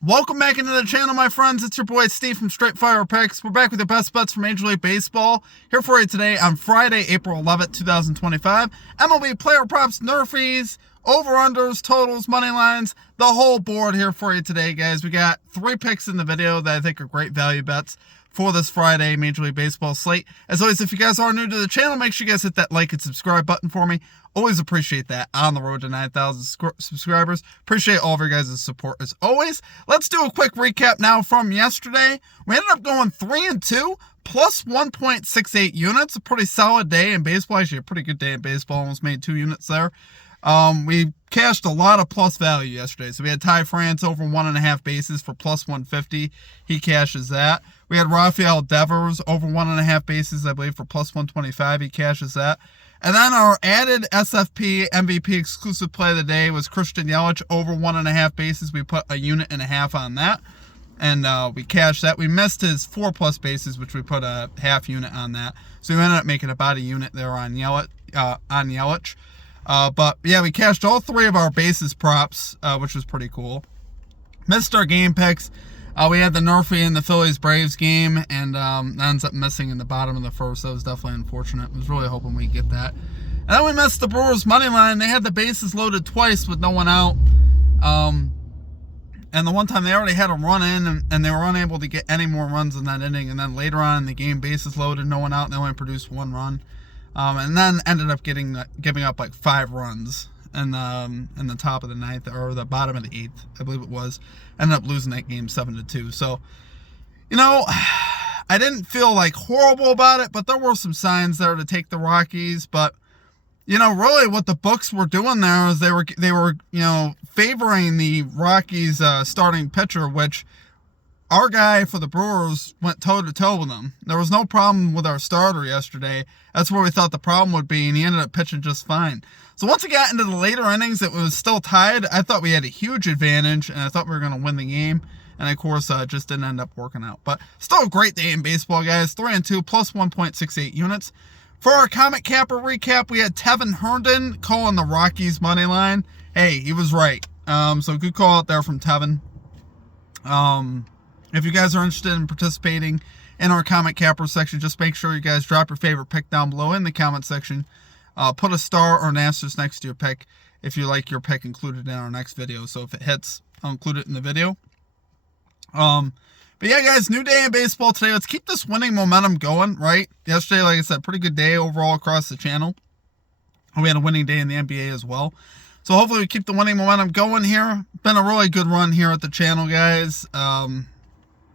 Welcome back into the channel, my friends. It's your boy Steve from Straight Fire Picks. We're back with your best bets from Major League Baseball. Here for you today on Friday, April 11th, 2025. MLB player props, nerfies, over-unders, totals, money lines, the whole board here for you today, guys. We got 3 picks in the video that I think are great value bets for this Friday Major League Baseball slate. As always, if you guys are new to the channel, make sure you guys hit that like and subscribe button for me. Always appreciate that on the road to 9,000 subscribers. Appreciate all of your guys' support as always. Let's do a quick recap now from yesterday. We ended up going 3-2 plus 1.68 units. A pretty solid day in baseball. Actually, a pretty good day in baseball. Almost made 2 units there. We cashed a lot of plus value yesterday. So we had Ty France over 1.5 bases for plus 150. He cashes that. We had Rafael Devers over 1.5 bases, I believe, for plus 125. He cashes that. And then our added SFP MVP exclusive play of the day was Christian Yelich over 1.5 bases. We put 1.5 units on that. And we cashed that. We missed his 4+ bases, which we put a half unit on that. So we ended up making about 1 unit there on Yelich. But yeah, we cashed all 3 of our bases props, which was pretty cool. Missed our game picks. We had the Nerfy in the Phillies-Braves game, and that ends up missing in the bottom of the first. That was definitely unfortunate. I was really hoping we'd get that. And then we missed the Brewers' money line. They had the bases loaded twice with no one out. And the one time they already had a run in, and they were unable to get any more runs in that inning. And then later on in the game, bases loaded, no one out, and they only produced 1 run. And then ended up giving up like 5 runs in the top of the 9th, or the bottom of the 8th, I believe it was. Ended up losing that game 7-2. So, you know, I didn't feel like horrible about it, but there were some signs there to take the Rockies. But, you know, really what the books were doing there is they were you know, favoring the Rockies starting pitcher, which our guy for the Brewers went toe-to-toe with them. There was no problem with our starter yesterday. That's where we thought the problem would be, and he ended up pitching just fine. So once it got into the later innings, it was still tied. I thought we had a huge advantage, and I thought we were going to win the game. And, of course, it just didn't end up working out. But still a great day in baseball, guys. 3-2 plus 1.68 units. For our Comet Capper recap, we had Tevin Herndon calling the Rockies money line. Hey, he was right. So good call out there from Tevin. If you guys are interested in participating in our Comet Capper section, just make sure you guys drop your favorite pick down below in the comment section. Put a star or an asterisk next to your pick if you like your pick included in our next video. So if it hits, I'll include it in the video. But yeah, guys, new day in baseball today. Let's keep this winning momentum going, right? Yesterday, like I said, pretty good day overall across the channel. We had a winning day in the NBA as well. So hopefully we keep the winning momentum going here. Been a really good run here at the channel, guys.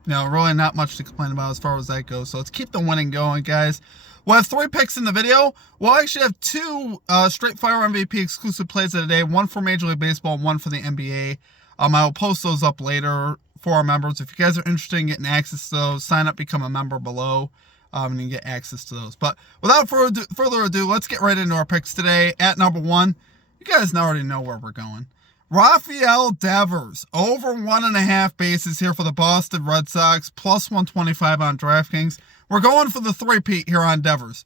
You know, really not much to complain about as far as that goes. So let's keep the winning going, guys. We'll have 3 picks in the video. We'll actually have 2 Straight Fire MVP exclusive plays of the day. 1 for Major League Baseball, 1 for the NBA. I will post those up later for our members. If you guys are interested in getting access to those, sign up, become a member below, and you get access to those. But without further ado, let's get right into our picks today. At number 1, you guys already know where we're going. Rafael Devers, over 1.5 bases here for the Boston Red Sox, plus 125 on DraftKings. We're going for the 3-peat here on Devers.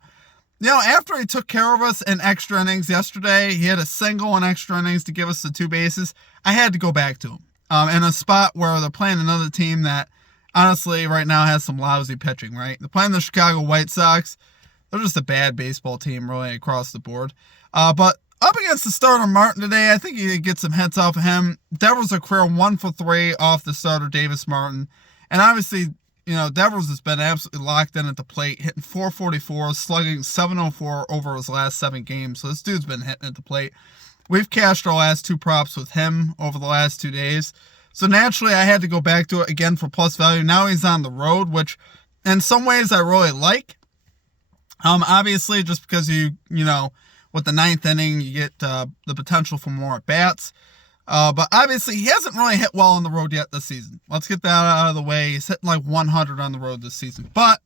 You know, after he took care of us in extra innings yesterday, he had a single in extra innings to give us the 2 bases. I had to go back to him in a spot where they're playing another team that, honestly, right now has some lousy pitching, right? They're playing the Chicago White Sox. They're just a bad baseball team, really, across the board. But up against the starter Martin today, I think you could get some hits off of him. Devers a career 1 for 3 off the starter Davis Martin. And obviously, you know, Devers has been absolutely locked in at the plate, hitting .444, slugging .704 over his last 7 games. So this dude's been hitting at the plate. We've cashed our last 2 props with him over the last 2 days. So naturally, I had to go back to it again for plus value. Now he's on the road, which in some ways I really like. Obviously, just because you know, with the 9th inning, you get the potential for more at-bats. But obviously, he hasn't really hit well on the road yet this season. Let's get that out of the way. He's hitting like 100 on the road this season. But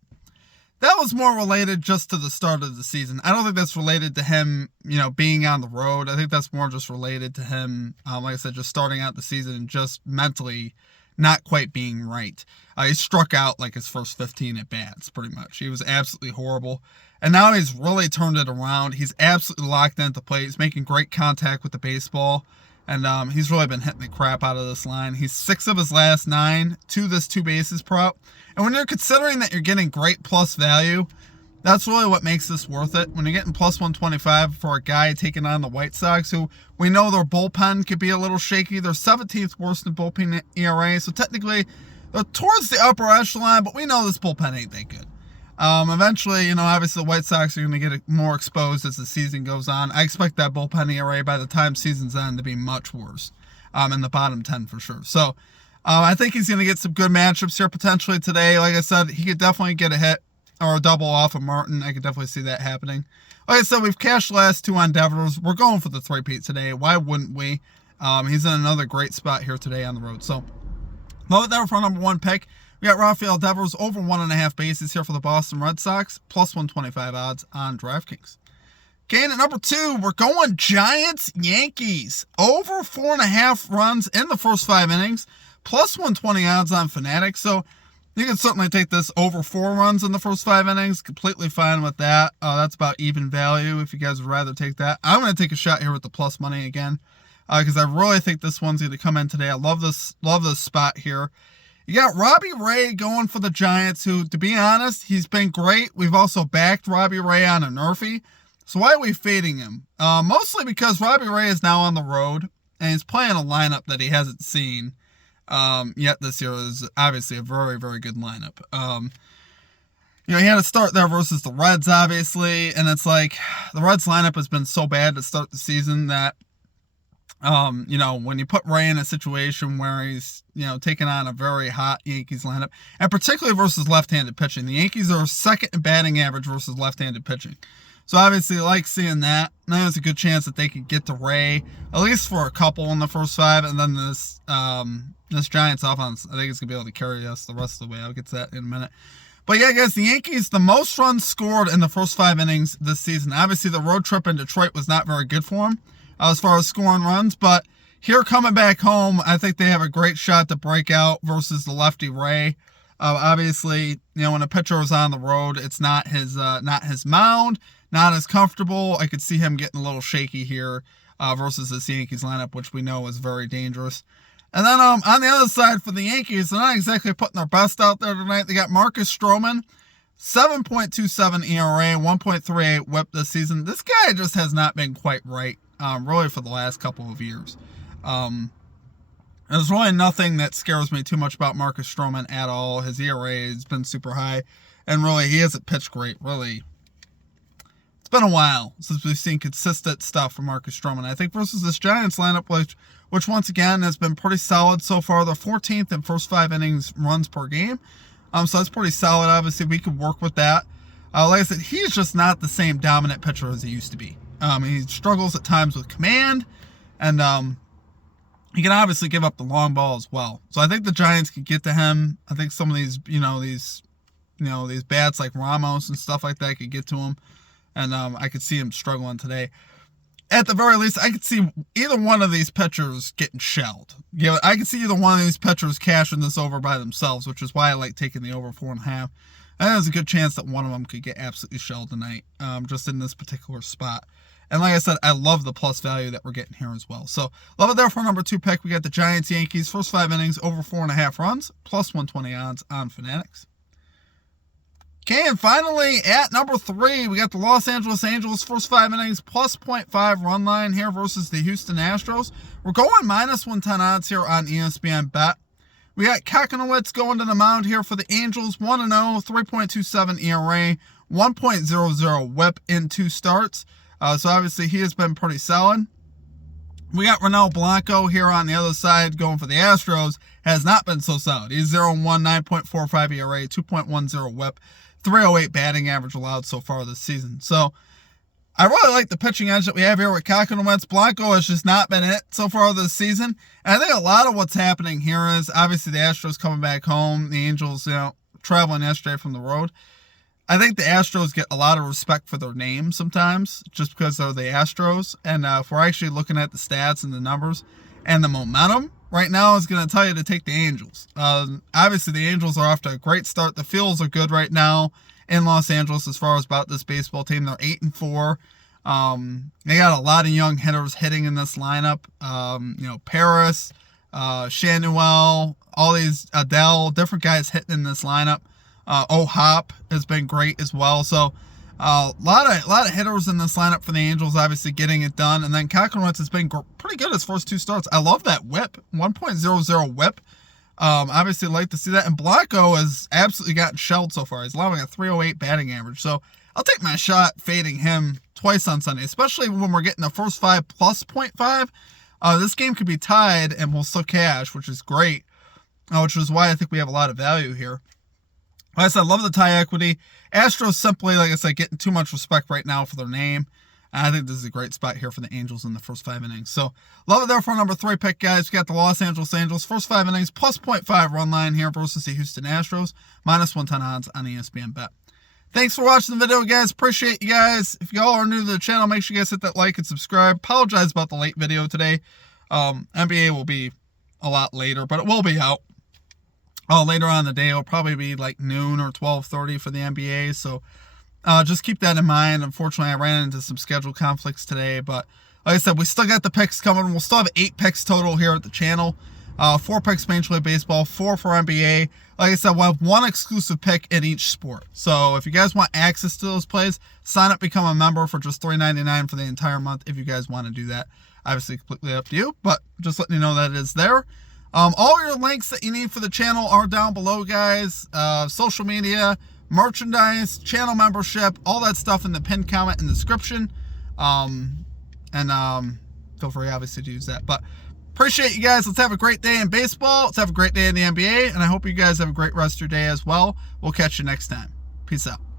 that was more related just to the start of the season. I don't think that's related to him, you know, being on the road. I think that's more just related to him, like I said, just starting out the season and just mentally not quite being right. He struck out like his first 15 at-bats, pretty much. He was absolutely horrible. And now he's really turned it around. He's absolutely locked in at the plate. He's making great contact with the baseball. And he's really been hitting the crap out of this line. He's 6 of his last 9 to this 2 bases prop. And when you're considering that you're getting great plus value, that's really what makes this worth it. When you're getting plus 125 for a guy taking on the White Sox, who we know their bullpen could be a little shaky. They're 17th worst in bullpen ERA. So technically, they're towards the upper echelon, but we know this bullpen ain't that good. Eventually, obviously the White Sox are going to get more exposed as the season goes on. I expect that bullpen ERA by the time season's end to be much worse, in the bottom 10 for sure. So, I think he's going to get some good matchups here potentially today. Like I said, he could definitely get a hit or a double off of Martin. I could definitely see that happening. Like I said, we've cashed the last 2 on Devers. We're going for the 3-peat today. Why wouldn't we? He's in another great spot here today on the road. So, love it there for our number 1 pick. We got Rafael Devers over 1.5 bases here for the Boston Red Sox, plus 125 odds on DraftKings. Okay, and at number 2, we're going Giants-Yankees. Over 4.5 runs in the first 5 innings, plus 120 odds on Fanatics. So you can certainly take this over 4 runs in the first 5 innings. Completely fine with that. That's about even value if you guys would rather take that. I'm going to take a shot here with the plus money again, because I really think this one's going to come in today. I love this spot here. You got Robbie Ray going for the Giants, who, to be honest, he's been great. We've also backed Robbie Ray on a nerfy. So why are we fading him? Mostly because Robbie Ray is now on the road, and he's playing a lineup that he hasn't seen yet this year. Is obviously a very, very good lineup. He had to start there versus the Reds, obviously, and it's like the Reds lineup has been so bad to start the season that when you put Ray in a situation where he's, taking on a very hot Yankees lineup, and particularly versus left-handed pitching. The Yankees are second in batting average versus left-handed pitching. So obviously I like seeing that. Now there's a good chance that they could get to Ray, at least for a couple in the first 5, and then this Giants offense, I think it's going to be able to carry us the rest of the way. I'll get to that in a minute. But yeah, guys, the Yankees, the most runs scored in the first 5 innings this season. Obviously, the road trip in Detroit was not very good for them as far as scoring runs, but here coming back home, I think they have a great shot to break out versus the lefty Ray. Obviously, when a pitcher is on the road, it's not his mound, not as comfortable. I could see him getting a little shaky here versus this Yankees lineup, which we know is very dangerous. And then on the other side for the Yankees, they're not exactly putting their best out there tonight. They got Marcus Stroman, 7.27 ERA, 1.38 WHIP this season. This guy just has not been quite right, really, for the last couple of years. There's really nothing that scares me too much about Marcus Stroman at all. His ERA has been super high, and really, he hasn't pitched great, really. It's been a while since we've seen consistent stuff from Marcus Stroman. I think versus this Giants lineup, which once again has been pretty solid so far. They're 14th in first 5 innings runs per game. So that's pretty solid. Obviously, we could work with that. Like I said, he's just not the same dominant pitcher as he used to be. He struggles at times with command, and he can obviously give up the long ball as well. So I think the Giants could get to him. I think some of these, these bats like Ramos and stuff like that could get to him, and I could see him struggling today. At the very least, I could see either one of these pitchers getting shelled. I could see either one of these pitchers cashing this over by themselves, which is why I like taking the over 4.5. I think there's a good chance that one of them could get absolutely shelled tonight, just in this particular spot. And like I said, I love the plus value that we're getting here as well. So, love it there for our number 2 pick. We got the Giants-Yankees, first 5 innings, over 4.5 runs, plus 120 odds on Fanatics. Okay, and finally, at number 3, we got the Los Angeles Angels, first 5 innings, plus 0.5 run line here versus the Houston Astros. We're going minus 110 odds here on ESPN Bet. We got Kakinowitz going to the mound here for the Angels, 1-0, 3.27 ERA, 1.00 WHIP in 2 starts. So obviously he has been pretty solid. We got Ronel Blanco here on the other side going for the Astros. Has not been so solid. He's 0-1, 9.45 ERA, 2.10 WHIP, 308 batting average allowed so far this season. So I really like the pitching edge that we have here with Kakinowitz. Blanco has just not been it so far this season. And I think a lot of what's happening here is obviously the Astros coming back home. The Angels, traveling yesterday from the road. I think the Astros get a lot of respect for their name sometimes just because they're the Astros. And if we're actually looking at the stats and the numbers and the momentum right now is going to tell you to take the Angels. Obviously, the Angels are off to a great start. The feels are good right now in Los Angeles as far as about this baseball team. They're 8-4. They got a lot of young hitters hitting in this lineup. Paris, Shanuel, all these Adele, different guys hitting in this lineup. Hop has been great as well. So a lot of hitters in this lineup for the Angels, obviously getting it done. And then Kakinowitz has been pretty good his first 2 starts. I love that whip, 1.00 whip. Obviously like to see that. And Blanco has absolutely gotten shelled so far. He's allowing a 308 batting average. So I'll take my shot fading him twice on Sunday, especially when we're getting the first 5 plus 0.5. This game could be tied and we'll still cash, which is great, which is why I think we have a lot of value here. Like I said, I love the tie equity. Astros simply, like I said, getting too much respect right now for their name. And I think this is a great spot here for the Angels in the first 5 innings. So, love it there for number 3 pick, guys. We got the Los Angeles Angels, first 5 innings, plus 0.5 run line here versus the Houston Astros, minus 110 odds on ESPN Bet. Thanks for watching the video, guys. Appreciate you guys. If y'all are new to the channel, make sure you guys hit that like and subscribe. Apologize about the late video today. NBA will be a lot later, but it will be out. Later on in the day, it'll probably be like noon or 12:30 for the NBA. So just keep that in mind. Unfortunately, I ran into some schedule conflicts today, but like I said, we still got the picks coming. We'll still have 8 picks total here at the channel. 4 picks Major League Baseball, 4 for NBA. Like I said, we'll have 1 exclusive pick in each sport. So if you guys want access to those plays, sign up, become a member for just $3.99 for the entire month if you guys want to do that. Obviously, completely up to you, but just letting you know that it is there. All your links that you need for the channel are down below, guys. Social media, merchandise, channel membership, all that stuff in the pinned comment and description. Feel free, obviously, to use that. But appreciate you guys. Let's have a great day in baseball. Let's have a great day in the NBA. And I hope you guys have a great rest of your day as well. We'll catch you next time. Peace out.